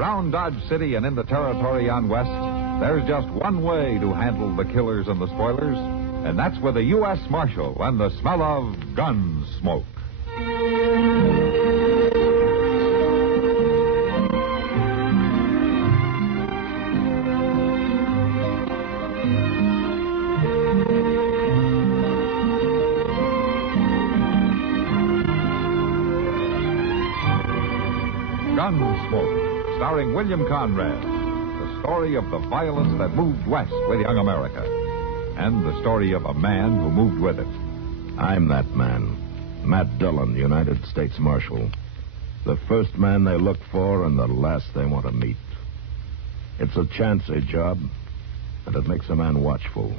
Around Dodge City and in the territory on West, there's just one way to handle the killers and the spoilers, and that's with a U.S. Marshal and the smell of Gunsmoke. Gunsmoke, starring William Conrad. The story of the violence that moved west with young America. And the story of a man who moved with it. I'm that man. Matt Dillon, United States Marshal. The first man they look for and the last they want to meet. It's a chancy job, and it makes a man watchful.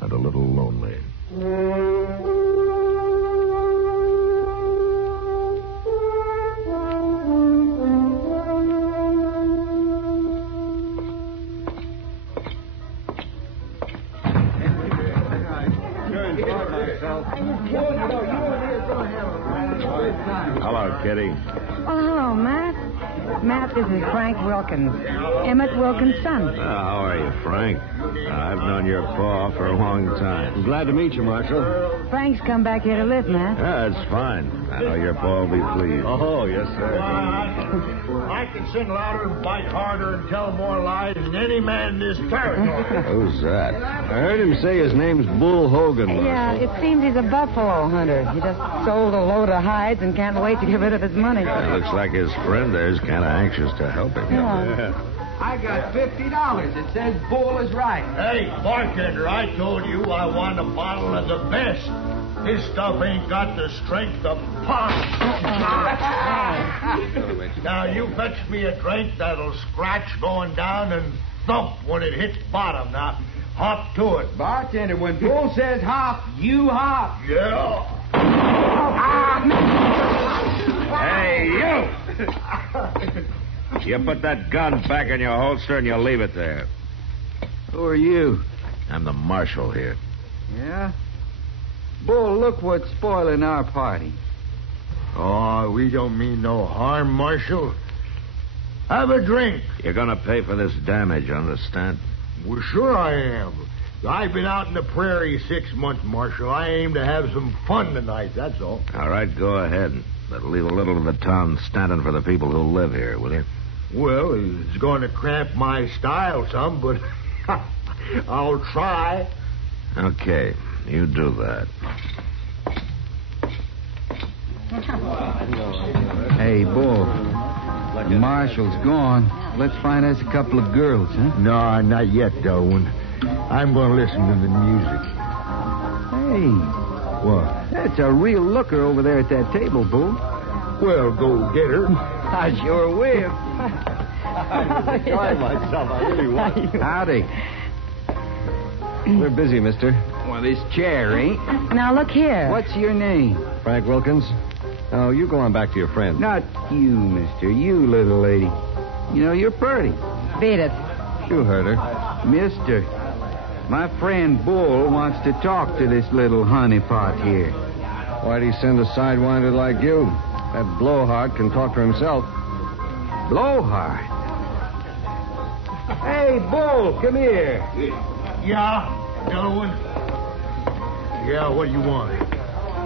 And a little lonely. Hello, Kitty. Oh, hello, Matt. Matt, this is Frank Wilkins. Emmett Wilkins' son. How are you, Frank? I've known your pa for a long time. Glad to meet you, Marshal. Frank's come back here to live, Matt. Yeah, it's fine. I know your pa will be pleased. Oh, yes, sir. I can sing louder and fight harder and tell more lies than any man in this territory. Who's that? I heard him say his name's Bull Hogan, Marshal. Yeah, it seems he's a buffalo hunter. He just sold a load of hides and can't wait to get rid of his money. It looks like his friend there's kind of anxious to help him. Yeah. I got $50. It says Bull is right. Hey, bartender, I told you I want a bottle of the best. This stuff ain't got the strength of pop. Now, you fetch me a drink that'll scratch going down and thump when it hits bottom. Now, hop to it. Bartender, when Bull says hop, you hop. Yeah. Hey, you! You put that gun back in your holster and you leave it there. Who are you? I'm the marshal here. Yeah? Bull, look what's spoiling our party. Oh, we don't mean no harm, Marshal. Have a drink. You're going to pay for this damage, understand? Well, sure I am. I've been out in the prairie 6 months, Marshal. I aim to have some fun tonight, that's all. All right, go ahead. But leave a little of the town standing for the people who live here, will you? Well, it's going to cramp my style some, but I'll try. Okay, you do that. Hey, Bull. The marshal's gone. Let's find us a couple of girls, huh? No, not yet, Darwin. I'm going to listen to the music. Hey. What? That's a real looker over there at that table, Bull. Well, go get her. I sure will. I'm enjoying myself. I really was. Howdy. We're busy, mister. Well, this chair ain't. Now, look here. What's your name? Frank Wilkins. Oh, you go on back to your friend. Not you, mister. You, little lady. You know, you're pretty. Beat it. You heard her. Mister, my friend Bull wants to talk to this little honeypot here. Why'd he send a sidewinder like you? That blowhard can talk for himself. Blowhard? Hey, Bull, come here. Yeah, Darwin. Yeah, what do you want?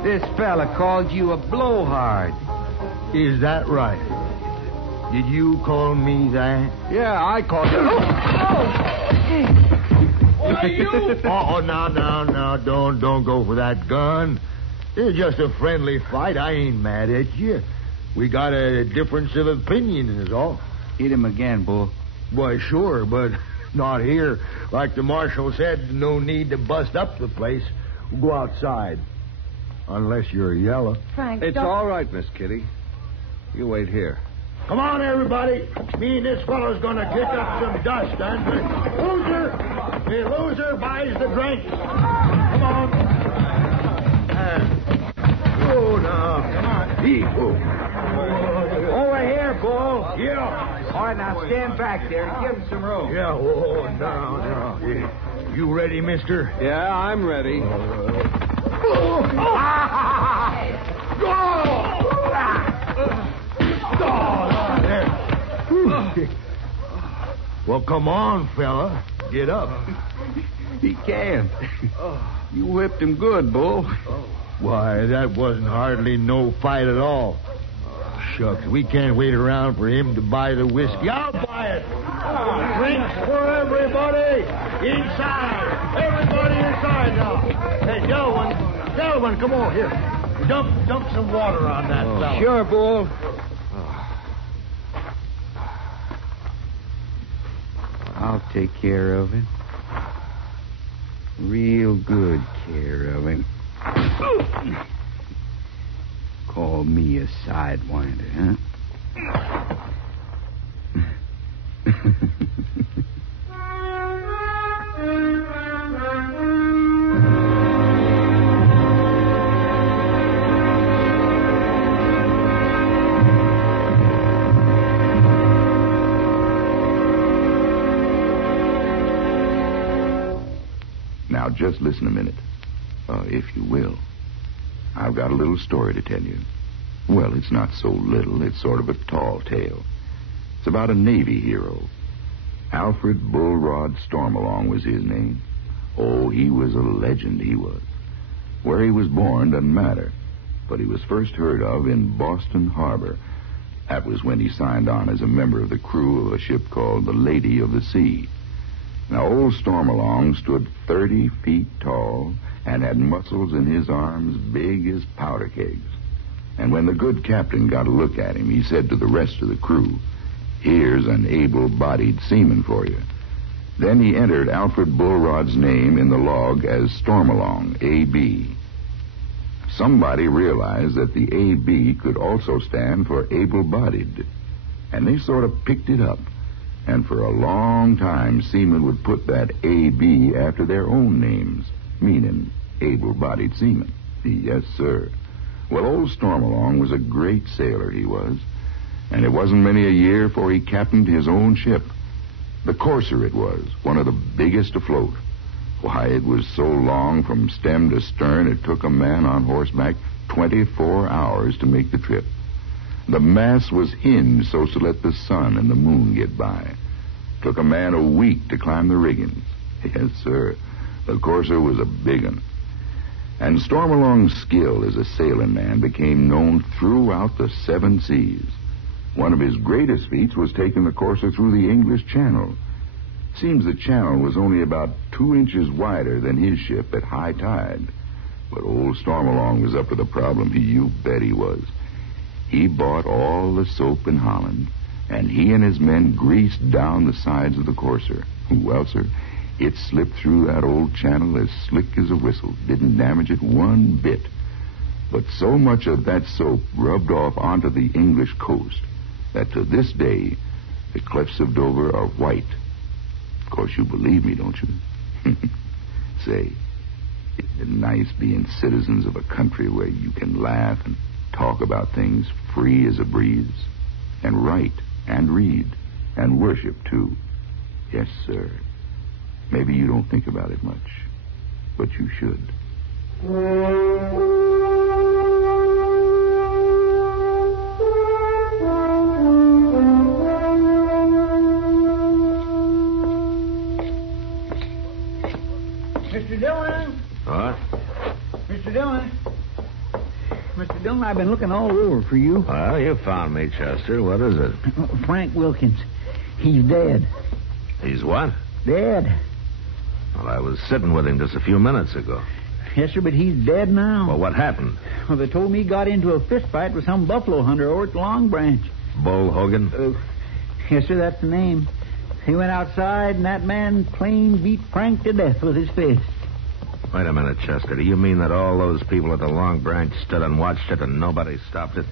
This fella called you a blowhard. Is that right? Did you call me that? Yeah, I called you. What are you? Oh, now, don't go for that gun. It's just a friendly fight. I ain't mad at you. We got a difference of opinion, is all. Hit him again, Bull. Why, sure, but not here. Like the marshal said, no need to bust up the place. We'll go outside. Unless you're yellow. Frank, It's don't... all right, Miss Kitty. You wait here. Come on, everybody. Me and this fellow's gonna kick up some dust, and the loser buys the drink. Come on. Oh, now. Come on. Over here, Bull. Yeah. All right, now stand back there and give him some room. Yeah, oh, no. Yeah. You ready, mister? Yeah, I'm ready. Well, come on, fella. Get up. He can't. You whipped him good, Bull. Why, that wasn't hardly no fight at all. Shucks, we can't wait around for him to buy the whiskey. I'll buy it. Drinks for everybody. Inside. Everybody inside now. Hey, Dillon, come on here. Dump some water on that fella. Sure, Bull. I'll take care of him. Real good care of him. Call me a sidewinder, huh? Now, just listen a minute, if you will. I've got a little story to tell you. Well, it's not so little. It's sort of a tall tale. It's about a Navy hero. Alfred Bullrod Stormalong was his name. Oh, he was a legend, he was. Where he was born doesn't matter, but he was first heard of in Boston Harbor. That was when he signed on as a member of the crew of a ship called the Lady of the Sea. Now, old Stormalong stood 30 feet tall and had muscles in his arms big as powder kegs. And when the good captain got a look at him, he said to the rest of the crew, "Here's an able-bodied seaman for you." Then he entered Alfred Bullrod's name in the log as Stormalong, A.B. Somebody realized that the A.B. could also stand for able-bodied, and they sort of picked it up. And for a long time, seamen would put that A.B. after their own names, meaning able-bodied seamen. Yes, sir. Well, old Stormalong was a great sailor, he was. And it wasn't many a year before he captained his own ship. The courser it was, one of the biggest afloat. Why, it was so long from stem to stern, it took a man on horseback 24 hours to make the trip. The mast was hinged so as to let the sun and the moon get by. Took a man a week to climb the riggings. Yes, sir. The courser was a big one. And Stormalong's skill as a sailing man became known throughout the 7 seas. One of his greatest feats was taking the courser through the English Channel. Seems the channel was only about 2 inches wider than his ship at high tide. But old Stormalong was up to the problem. You bet he was. He bought all the soap in Holland, and he and his men greased down the sides of the courser. Well, sir, it slipped through that old channel as slick as a whistle. Didn't damage it one bit. But so much of that soap rubbed off onto the English coast that to this day, the cliffs of Dover are white. Of course, you believe me, don't you? Say, isn't it nice being citizens of a country where you can laugh and talk about things free as a breeze, and write and read and worship too? Yes, sir. Maybe you don't think about it much, but you should. Mr. Dillon! What? Mr. Dillon! Mr. Dillon, I've been looking all over for you. Well, you found me, Chester. What is it? Frank Wilkins. He's dead. He's what? Dead. Well, I was sitting with him just a few minutes ago. Yes, sir, but he's dead now. Well, what happened? Well, they told me he got into a fist fight with some buffalo hunter over at Long Branch. Bull Hogan? Yes, sir, that's the name. He went outside, and that man plain beat Frank to death with his fist. Wait a minute, Chester. Do you mean that all those people at the Long Branch stood and watched it and nobody stopped it?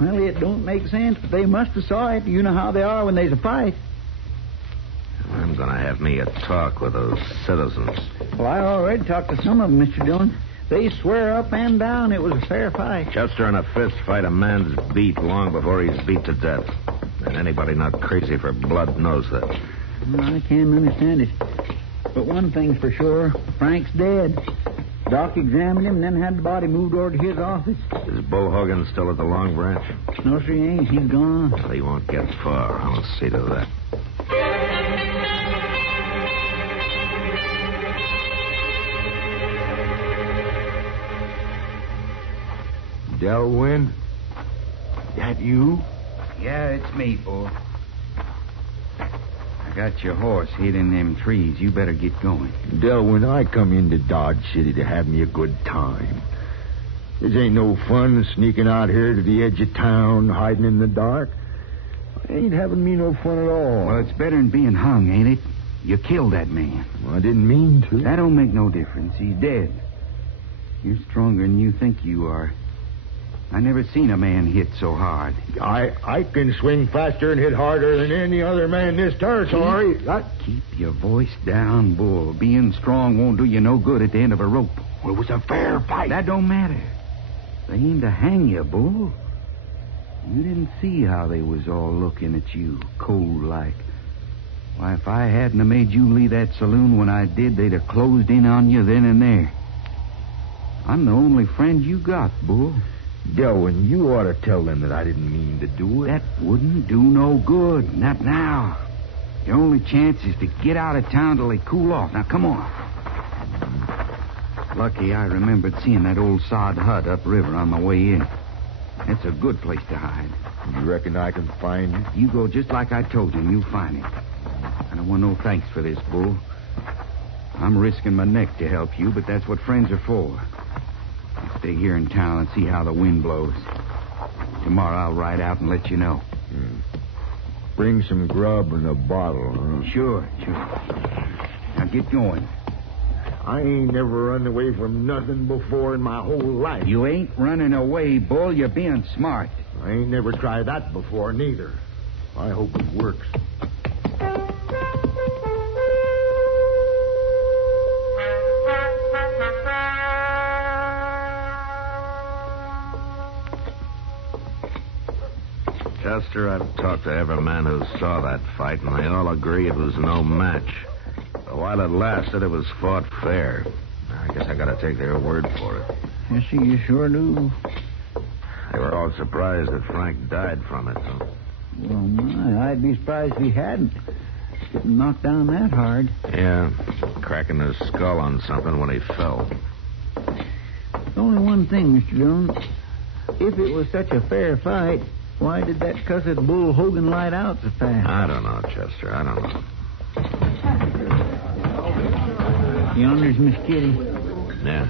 Well, it don't make sense, but they must have saw it. You know how they are when there's a fight. I'm going to have me a talk with those citizens. Well, I already talked to some of them, Mr. Dillon. They swear up and down it was a fair fight. Chester, in a fist fight, a man's beat long before he's beat to death. And anybody not crazy for blood knows that. Well, I can't understand it. But one thing's for sure, Frank's dead. Doc examined him and then had the body moved over to his office. Is Bull Hogan still at the Long Branch? No, sir, he ain't. He's gone. Well, he won't get far. I'll see to that. Delwyn? That you? Yeah, it's me, Bull. I got your horse hid in them trees. You better get going. Delwyn, I come into Dodge City to have me a good time. This ain't no fun sneaking out here to the edge of town, hiding in the dark. Ain't having me no fun at all. Well, it's better than being hung, ain't it? You killed that man. Well, I didn't mean to. That don't make no difference. He's dead. You're stronger than you think you are. I never seen a man hit so hard. I can swing faster and hit harder than any other man in this territory. Keep your voice down, Bull. Being strong won't do you no good at the end of a rope. Well, it was a fair fight. That don't matter. They aimed to hang you, Bull. You didn't see how they was all looking at you, cold like. Why, if I hadn't have made you leave that saloon when I did, they'd have closed in on you then and there. I'm the only friend you got, Bull. Delwyn, you ought to tell them that I didn't mean to do it. That wouldn't do no good. Not now. Your only chance is to get out of town till they cool off. Now, come on. Lucky I remembered seeing that old sod hut upriver on my way in. It's a good place to hide. You reckon I can find it? You go just like I told you, and you'll find it. I don't want no thanks for this, Bull. I'm risking my neck to help you, but that's what friends are for. I'll stay here in town and see how the wind blows. Tomorrow I'll ride out and let you know. Bring some grub and a bottle, huh? Sure. Now get going. I ain't never run away from nothing before in my whole life. You ain't running away, Bull. You're being smart. I ain't never tried that before, neither. I hope it works. Chester, I've talked to every man who saw that fight, and they all agree it was no match. But while it lasted, it was fought fair. I guess I gotta take their word for it. Yes, sir, you sure do. They were all surprised that Frank died from it, though. Well, my, I'd be surprised if he hadn't. Getting knocked down that hard. Yeah, cracking his skull on something when he fell. There's only one thing, Mr. Dillon. If it was such a fair fight, why did that cussed Bull Hogan light out so fast? I don't know, Chester. I don't know. Yonder's Miss Kitty. Yeah.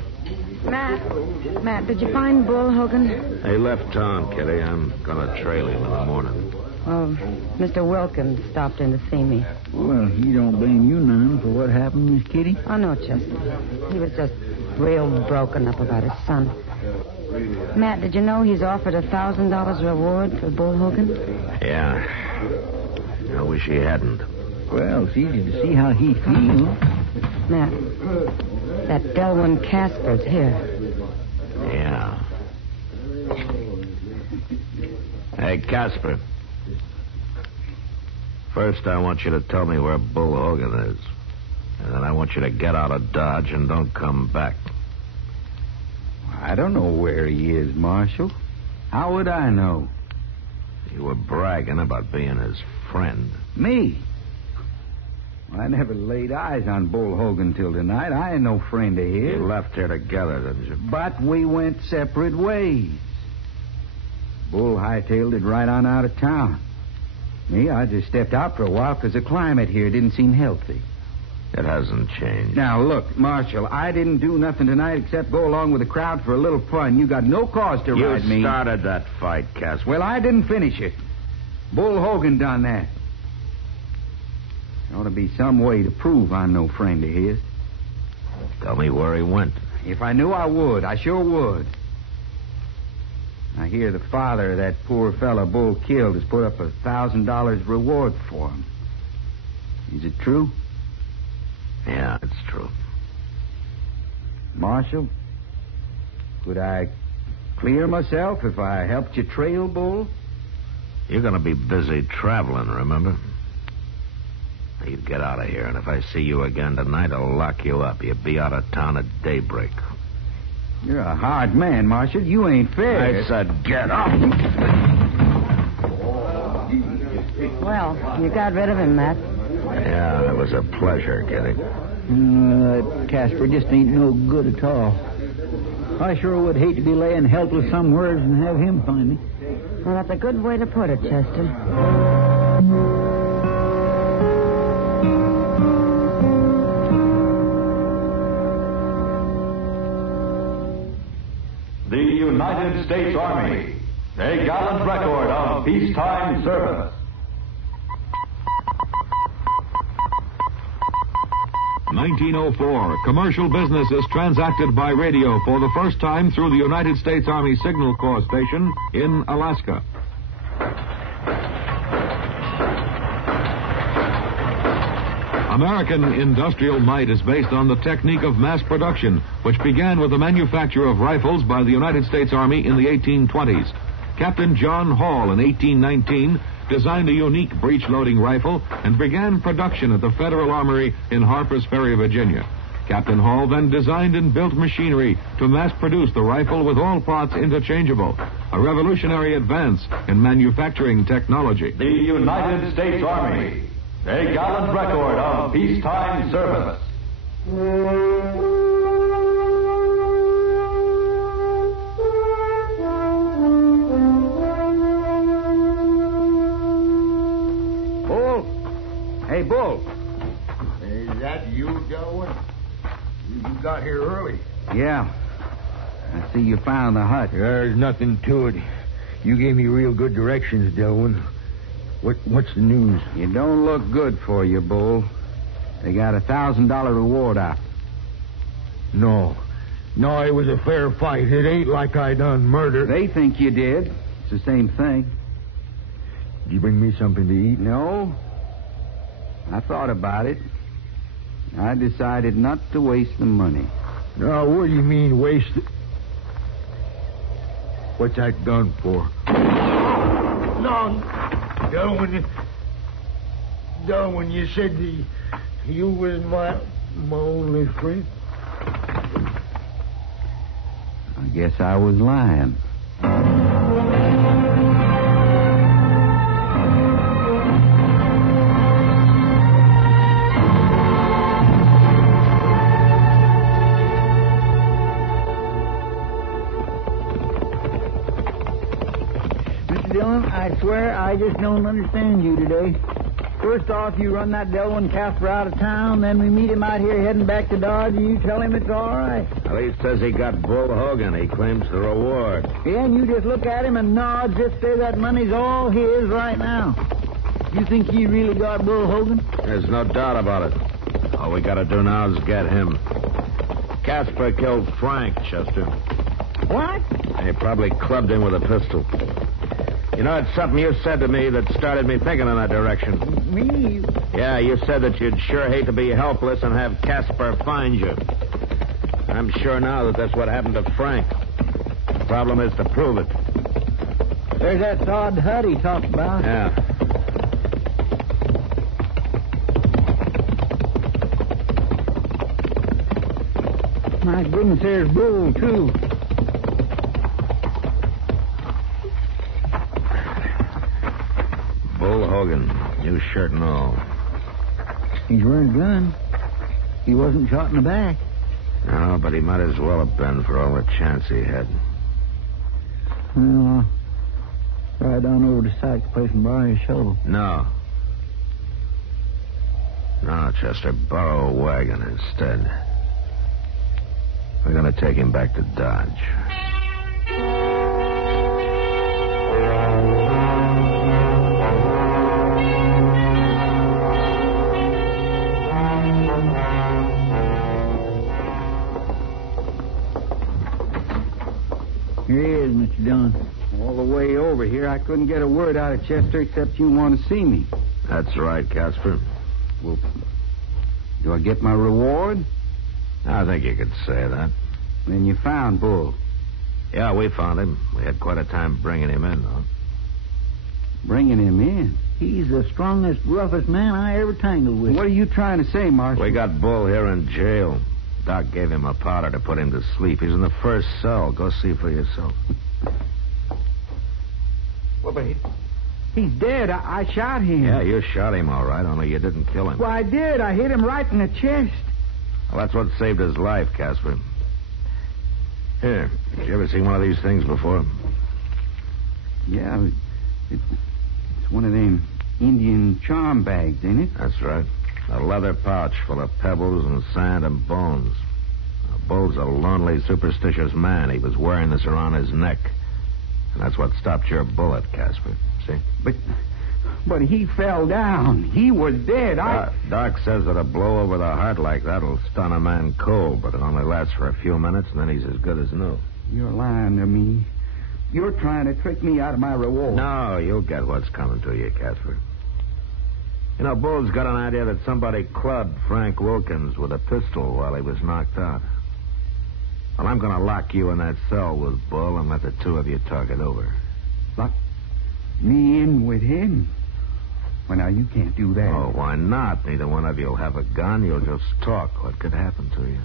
Matt, did you find Bull Hogan? He left town, Kitty. I'm gonna trail him in the morning. Oh, Mr. Wilkins stopped in to see me. Well, he don't blame you none for what happened, Miss Kitty. Oh, no, Chester. He was just real broken up about his son. Matt, did you know he's offered $1,000 reward for Bull Hogan? Yeah. I wish he hadn't. Well, it's easy to see how he feels. Matt, that Delwyn Casper's here. Yeah. Hey, Casper. First, I want you to tell me where Bull Hogan is. And then I want you to get out of Dodge and don't come back. I don't know where he is, Marshal. How would I know? You were bragging about being his friend. Me? I never laid eyes on Bull Hogan till tonight. I ain't no friend of his. You left here together, didn't you? But we went separate ways. Bull hightailed it right on out of town. Me, I just stepped out for a while because the climate here didn't seem healthy. It hasn't changed. Now, look, Marshal, I didn't do nothing tonight except go along with the crowd for a little fun. You got no cause to ride me. You started that fight, Casper. Well, I didn't finish it. Bull Hogan done that. There ought to be some way to prove I'm no friend of his. Tell me where he went. If I knew, I would. I sure would. I hear the father of that poor fella Bull killed has put up $1,000 reward for him. Is it true? Yeah, it's true. Marshal, could I clear myself if I helped you trail Bull? You're going to be busy traveling, remember? Now, you get out of here, and if I see you again tonight, I'll lock you up. You'll be out of town at daybreak. You're a hard man, Marshal. You ain't fair. I said get up. Well, you got rid of him, Matt. Yeah, it was a pleasure, Kitty. Casper just ain't no good at all. I sure would hate to be laying helpless somewhere and have him find me. Well, that's a good way to put it, Chester. The United States Army, a gallant record of peacetime service. 1904, commercial business is transacted by radio for the first time through the United States Army Signal Corps station in Alaska. American industrial might is based on the technique of mass production, which began with the manufacture of rifles by the United States Army in the 1820s. Captain John Hall in 1819 designed a unique breech-loading rifle and began production at the Federal Armory in Harpers Ferry, Virginia. Captain Hall then designed and built machinery to mass-produce the rifle with all parts interchangeable, a revolutionary advance in manufacturing technology. The United States Army, a gallant record of peacetime service. Hey, Bull. Is that you, Dillon? You got here early. Yeah. I see you found the hut. There's nothing to it. You gave me real good directions, Dillon. What's the news? You don't look good for you, Bull. They got a $1,000 reward out. No, it was a fair fight. It ain't like I done murder. They think you did. It's the same thing. Did you bring me something to eat? No. I thought about it. I decided not to waste the money. No, what do you mean waste it? What's that gun for? No, Dillon, you said you was my only friend. I guess I was lying. I swear I just don't understand you today. First off, you run that Dillon Casper out of town, then we meet him out here heading back to Dodge, and you tell him it's all right. Well, he says he got Bull Hogan. He claims the reward. Yeah, and you just look at him and nod, just say that money's all his right now. You think he really got Bull Hogan? There's no doubt about it. All we gotta do now is get him. Casper killed Frank, Chester. What? He probably clubbed him with a pistol. You know, it's something you said to me that started me thinking in that direction. Me? Yeah, you said that you'd sure hate to be helpless and have Casper find you. I'm sure now that that's what happened to Frank. The problem is to prove it. There's that sod hut he talked about. Yeah. My goodness, there's Bull, too. Bull Hogan, new shirt and all. He's wearing a gun. He wasn't shot in the back. No, but he might as well have been for all the chance he had. Well, I'll ride on over to Sykes' place and borrow his shovel. No, Chester, borrow a wagon instead. We're going to take him back to Dodge. Here he is, Mr. Dillon. All the way over here, I couldn't get a word out of Chester except you want to see me. That's right, Casper. Well, do I get my reward? I think you could say that. Then you found Bull. Yeah, we found him. We had quite a time bringing him in, though. Bringing him in? He's the strongest, roughest man I ever tangled with. What are you trying to say, Marshal? We got Bull here in jail. Doc gave him a powder to put him to sleep. He's in the first cell. Go see for yourself. Well, but he's dead. I shot him. Yeah, you shot him all right, only you didn't kill him. Well, I did. I hit him right in the chest. Well, that's what saved his life, Casper. Here, you ever seen one of these things before? Yeah, it's one of them Indian charm bags, ain't it? That's right. A leather pouch full of pebbles and sand and bones. Bull's a lonely, superstitious man. He was wearing this around his neck. And that's what stopped your bullet, Casper. See? But he fell down. He was dead. Doc says that a blow over the heart like that'll stun a man cold, but it only lasts for a few minutes, and then he's as good as new. You're lying to me. You're trying to trick me out of my reward. No, you'll get what's coming to you, Casper. You know, Bull's got an idea that somebody clubbed Frank Wilkins with a pistol while he was knocked out. Well, I'm going to lock you in that cell with Bull and let the two of you talk it over. Lock me in with him? Well, now, you can't do that. Oh, why not? Neither one of you will have a gun. You'll just talk. What could happen to you?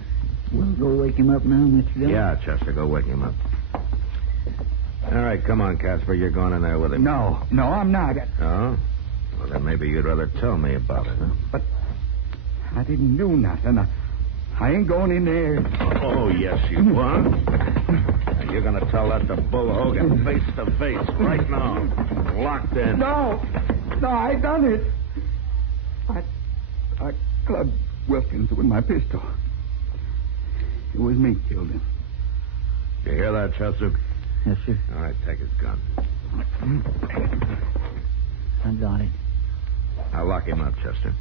We'll go wake him up now, Mr. Dillon. Yeah, Chester, go wake him up. All right, come on, Casper. You're going in there with him. No, I'm not. Oh? Well, then maybe you'd rather tell me about it, huh? But I didn't do nothing. I ain't going in there. Oh, yes, you are. And you're going to tell that to Bull Hogan face to face right now. Locked in. No, I done it. I clubbed Wilkins with my pistol. It was me killed him. You hear that, Chester? Yes, sir. All right, take his gun. I got it. I'll lock him up, Chester.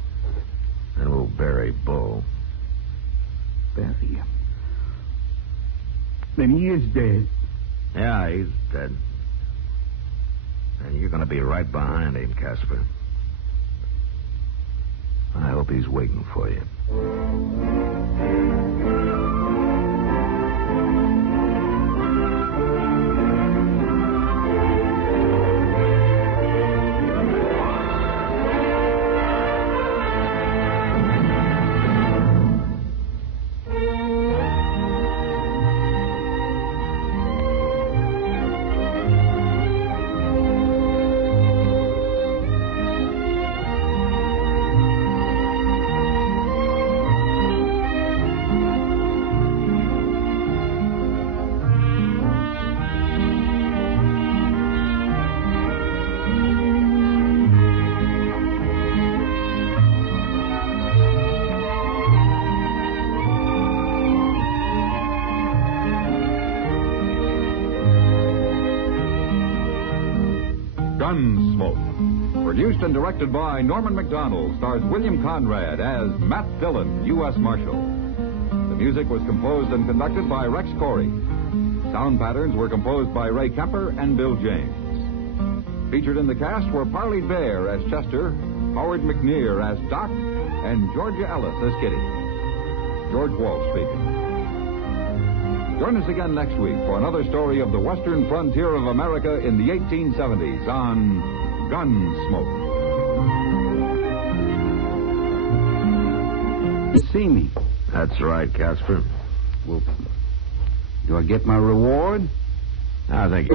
Then we'll bury Bull. Bury him? Then he is dead. Yeah, he's dead. And you're going to be right behind him, Casper. I hope he's waiting for you. Gunsmoke. Produced and directed by Norman Macdonnell, stars William Conrad as Matt Dillon, U.S. Marshal. The music was composed and conducted by Rex Corey. Sound patterns were composed by Ray Kemper and Bill James. Featured in the cast were Parley Baer as Chester, Howard McNear as Doc, and Georgia Ellis as Kitty. George Walsh speaking. Join us again next week for another story of the western frontier of America in the 1870s on Gunsmoke. See me. That's right, Casper. Well, do I get my reward? I think...